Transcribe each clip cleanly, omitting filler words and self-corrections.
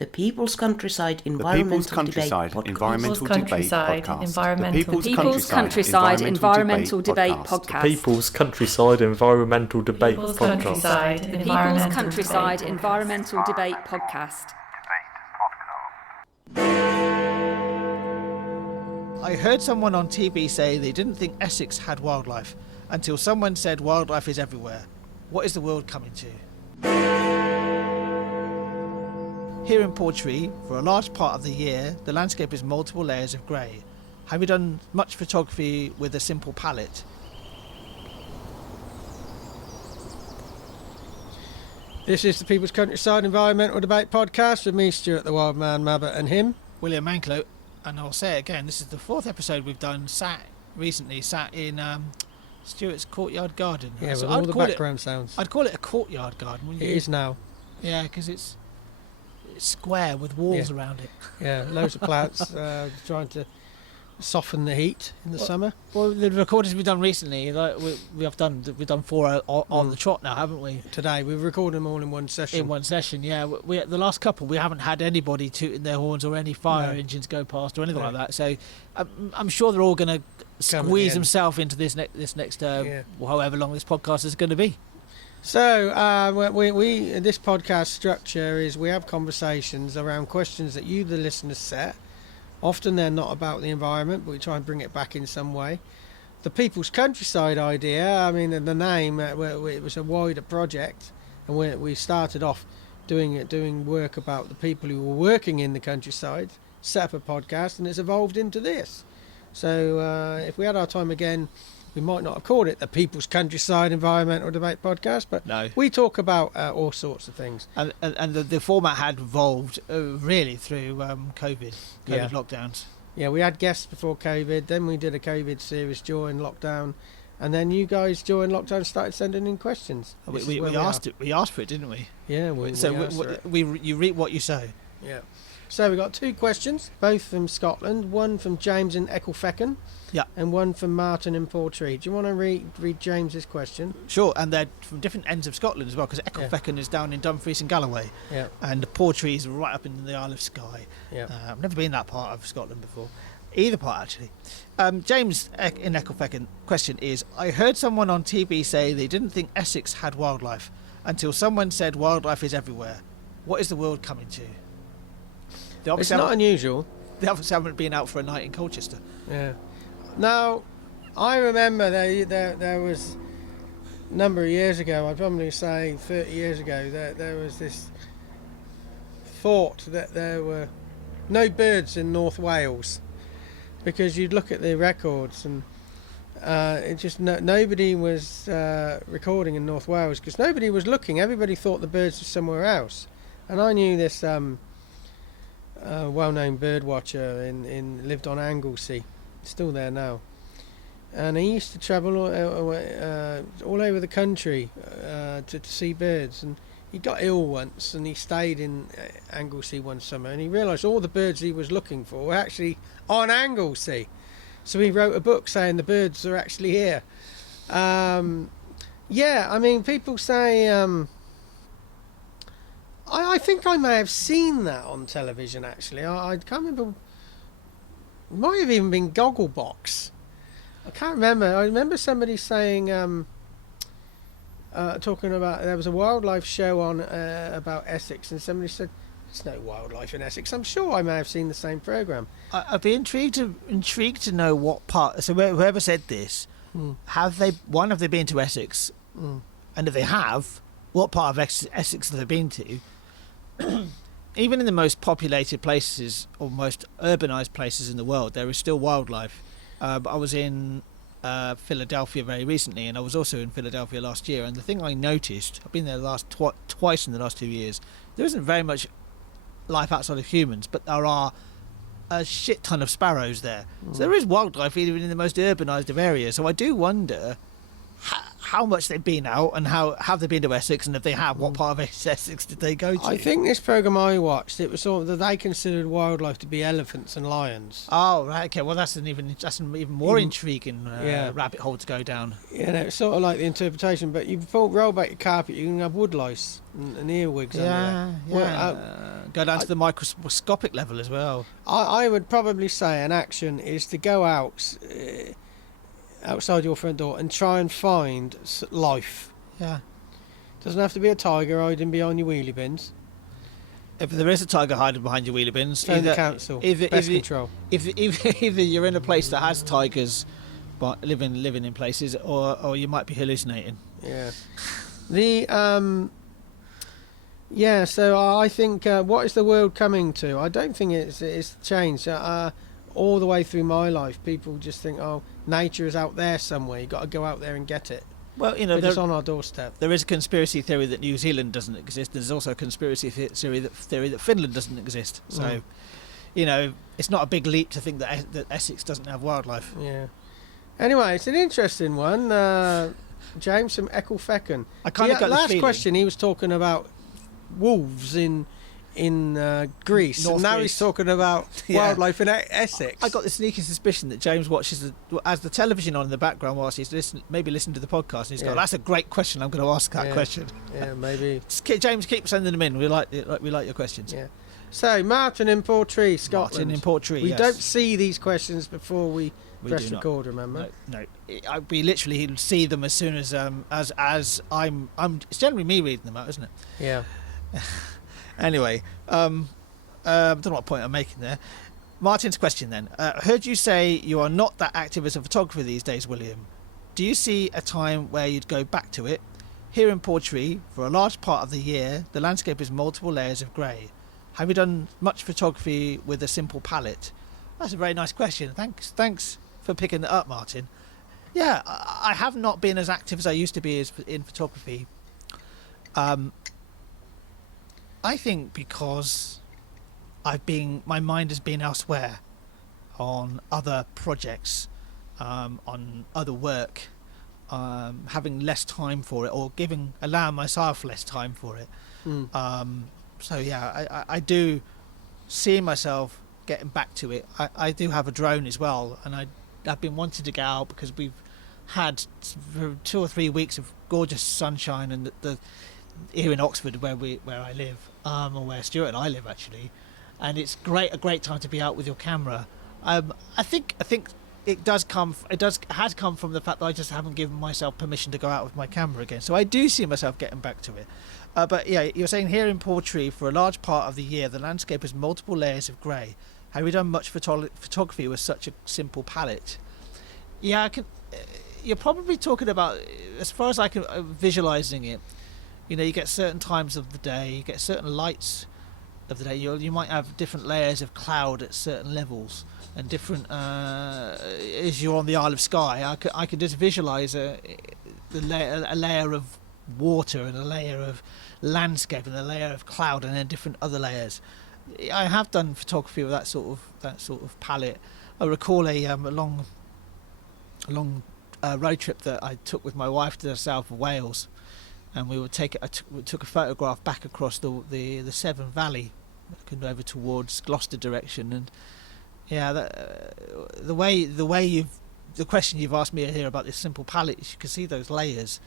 The People's Countryside Environmental Debate Podcast. People's Countryside Environmental Debate Podcast. People's Countryside Environmental Debate Podcast. People's Countryside Environmental Debate Podcast. I heard someone on TV say they didn't think Essex had wildlife until someone said wildlife is everywhere. What is the world coming to? Here in Portree, for a large part of the year, the landscape is multiple layers of grey. Have you done much photography with a simple palette? This is the People's Countryside Environmental Debate Podcast with me, Stuart the Wild Man Mabbott, and him, William Manklow. And I'll say it again, this is the fourth episode we've done sat in Stuart's courtyard garden. Yeah, so with all the background sounds. I'd call it a courtyard garden, wouldn't you? It is now. Yeah, because it's square with walls around it. Yeah, loads of plants trying to soften the heat in the summer. Well, the recordings we've done recently, like we've done four on the trot now, haven't we? Today we've recorded them all in one session. In one session, yeah. We the last couple we haven't had anybody tooting their horns or any fire engines go past or anything like that. So I'm sure they're all going to squeeze themselves into this next however long this podcast is going to be. So we this podcast structure is we have conversations around questions that you, the listeners, set. Often they're not about the environment, but we try and bring it back in some way. The People's Countryside idea, I mean, the name, it was a wider project, and we started off doing work about the people who were working in the countryside, set up a podcast, and it's evolved into this. So if we had our time again, we might not have called it the People's Countryside Environmental Debate Podcast, but we talk about all sorts of things. And the format had evolved really through COVID lockdowns. Yeah, we had guests before COVID, then we did a COVID series during lockdown, and then you guys during lockdown started sending in questions. We asked for it, didn't we? Yeah, you reap what you sow. Yeah. So we got two questions, both from Scotland, one from James in Ecclefechan, and one from Martin in Portree. Do you want to read James's question? Sure, and they're from different ends of Scotland as well, because Ecclefechan is down in Dumfries and Galloway, and Portree is right up in the Isle of Skye. I've never been that part of Scotland before, either part actually. James in Ecclefechan question is, I heard someone on TV say they didn't think Essex had wildlife until someone said wildlife is everywhere. What is the world coming to? It's not unusual. They obviously haven't been out for a night in Colchester. Yeah. Now, I remember there was a number of years ago, I'd probably say 30 years ago, there was this thought that there were no birds in North Wales, because you'd look at the records and it just nobody was recording in North Wales because nobody was looking. Everybody thought the birds were somewhere else. And I knew this well-known bird watcher lived on Anglesey, still there now, and he used to travel all over the country to see birds, and he got ill once and he stayed in Anglesey one summer, and he realised all the birds he was looking for were actually on Anglesey, so he wrote a book saying the birds are actually here. I mean, people say I think I may have seen that on television, actually. I can't remember. It might have even been Gogglebox. I can't remember. I remember somebody saying, talking about, there was a wildlife show on about Essex, and somebody said, there's no wildlife in Essex. I'm sure I may have seen the same programme. I'd be intrigued to know what part, so whoever said this, have they been to Essex? And if they have, what part of Essex have they been to? Even in the most populated places or most urbanised places in the world, there is still wildlife. I was in Philadelphia very recently, and I was also in Philadelphia last year, and the thing I noticed, I've been there twice in the last 2 years, there isn't very much life outside of humans, but there are a shit ton of sparrows there. So there is wildlife even in the most urbanised of areas. So I do wonder, how much they've been out and how have they been to Essex, and if they have, what part of Essex did they go to? I think this programme I watched, it was sort of that they considered wildlife to be elephants and lions. Oh, right, okay. Well, that's an even more intriguing rabbit hole to go down. Yeah, it's sort of like the interpretation, but you roll back your carpet, you can have wood lice and earwigs under there. Well, go down to the microscopic level as well. I would probably say an action is to go out outside your front door and try and find life. Yeah. Doesn't have to be a tiger hiding behind your wheelie bins. If there is a tiger hiding behind your wheelie bins, Phone the council. Best control. If either you're in a place that has tigers, but living in places, or you might be hallucinating. Yeah. So I think what is the world coming to? I don't think it's changed. All the way through my life, people just think, oh, nature is out there somewhere. You've got to go out there and get it. Well, it's on our doorstep. There is a conspiracy theory that New Zealand doesn't exist. There's also a conspiracy theory that Finland doesn't exist. So, it's not a big leap to think that Essex doesn't have wildlife. Yeah. Anyway, it's an interesting one. James from Ecclefechan. I kind of got the last feeling. question. He was talking about wolves in Greece, North and now Greece. he's talking about wildlife in Essex. I got the sneaky suspicion that James watches as the television on in the background whilst he's listening to the podcast, and he's going, "That's a great question. I'm going to ask that question." Yeah, maybe. James, keep sending them in. We like your questions. Yeah. So Martin in Portree, Scotland. Martin in Portree. We don't see these questions before we press do not. record. Remember? No. We literally see them as soon as I'm. It's generally me reading them out, isn't it? Yeah. Anyway, I don't know what point I'm making there. Martin's question then. Heard you say you are not that active as a photographer these days, William. Do you see a time where you'd go back to it? Here in Portree, for a large part of the year, the landscape is multiple layers of grey. Have you done much photography with a simple palette? That's a very nice question. Thanks for picking it up, Martin. Yeah, I have not been as active as I used to be in photography. I think because my mind has been elsewhere, on other projects, on other work, having less time for it, or allowing myself less time for it. So yeah, I do see myself getting back to it. I do have a drone as well, and I've been wanting to get out because we've had 2 or 3 weeks of gorgeous sunshine, and here in Oxford where I live, or where Stuart and I live actually, and it's a great time to be out with your camera. I think it has come from the fact that I just haven't given myself permission to go out with my camera again. So I do see myself getting back to it. But yeah, you're saying here in Portree, for a large part of the year, the landscape has multiple layers of grey. Have you done much photography with such a simple palette? Yeah, you're probably talking about, as far as I can visualising it, you get certain times of the day, you get certain lights of the day. You might have different layers of cloud at certain levels, and different as you're on the Isle of Skye. I could just visualise a layer of water, and a layer of landscape, and a layer of cloud, and then different other layers. I have done photography with that sort of palette. I recall a long road trip that I took with my wife to the south of Wales, and we would took a photograph back across the Severn Valley, looking over towards Gloucester direction. And yeah, the question you've asked me here about this simple palette, you can see those layers.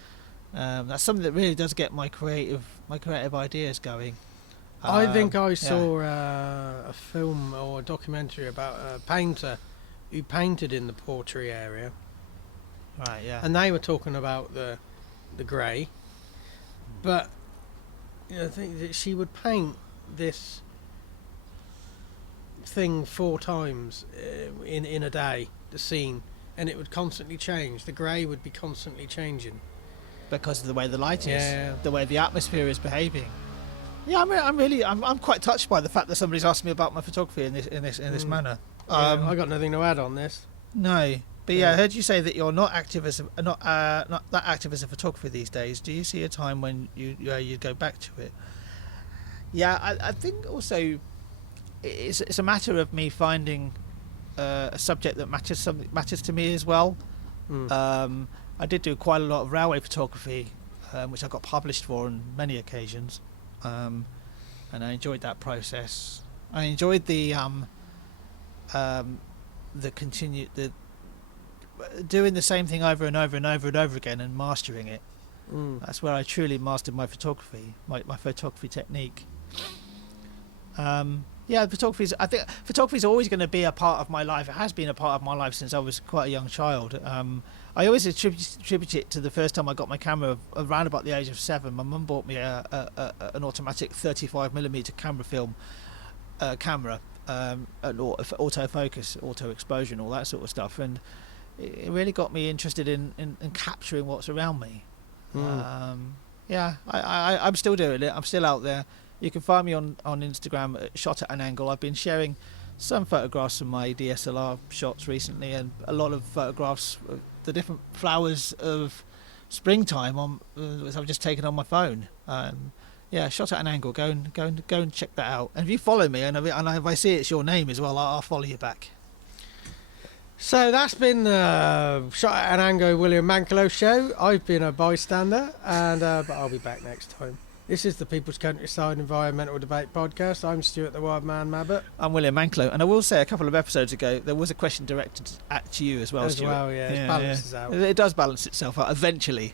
That's something that really does get my creative ideas going. I think I saw a film or a documentary about a painter who painted in the Portree area. Right, yeah. And they were talking about the grey, but I think that she would paint this thing 4 times in a day, the scene, and it would constantly change. The grey would be constantly changing because of the way the light is, Yeah. the way the atmosphere is behaving. Yeah, I'm quite touched by the fact that somebody's asked me about my photography in this manner. I got nothing to add on this. No, but yeah, I heard you say that you're not that active as a photographer these days. Do you see a time when you'd go back to it? Yeah, I think also it's a matter of me finding a subject that matters to me as well. I did do quite a lot of railway photography, which I got published for on many occasions, and I enjoyed that process. I enjoyed the doing the same thing over and over and over and over again and mastering it. That's where I truly mastered my photography, my photography technique. I think photography is always going to be a part of my life. It has been a part of my life since I was quite a young child. I always attribute it to the first time I got my camera around about the age of 7. My mum bought me an automatic 35mm camera film camera, an autofocus, auto exposure, and all that sort of stuff, and it really got me interested in capturing what's around me. I'm still doing it. I'm still out there. You can find me on Instagram at shot at an angle. I've been sharing some photographs from my DSLR shots recently, and a lot of photographs of the different flowers of springtime which I've just taken on my phone. Shot at an angle. Go and check that out. And if you follow me, and if I see it's your name as well, I'll follow you back. So that's been Shot at an Angle William Manklow show. I've been a bystander, but I'll be back next time. This is the People's Countryside Environmental Debate Podcast. I'm Stuart the Wild Man Mabbott. I'm William Manklow, and I will say a couple of episodes ago there was a question directed to you as well, Stuart. It balances out. It does balance itself out eventually.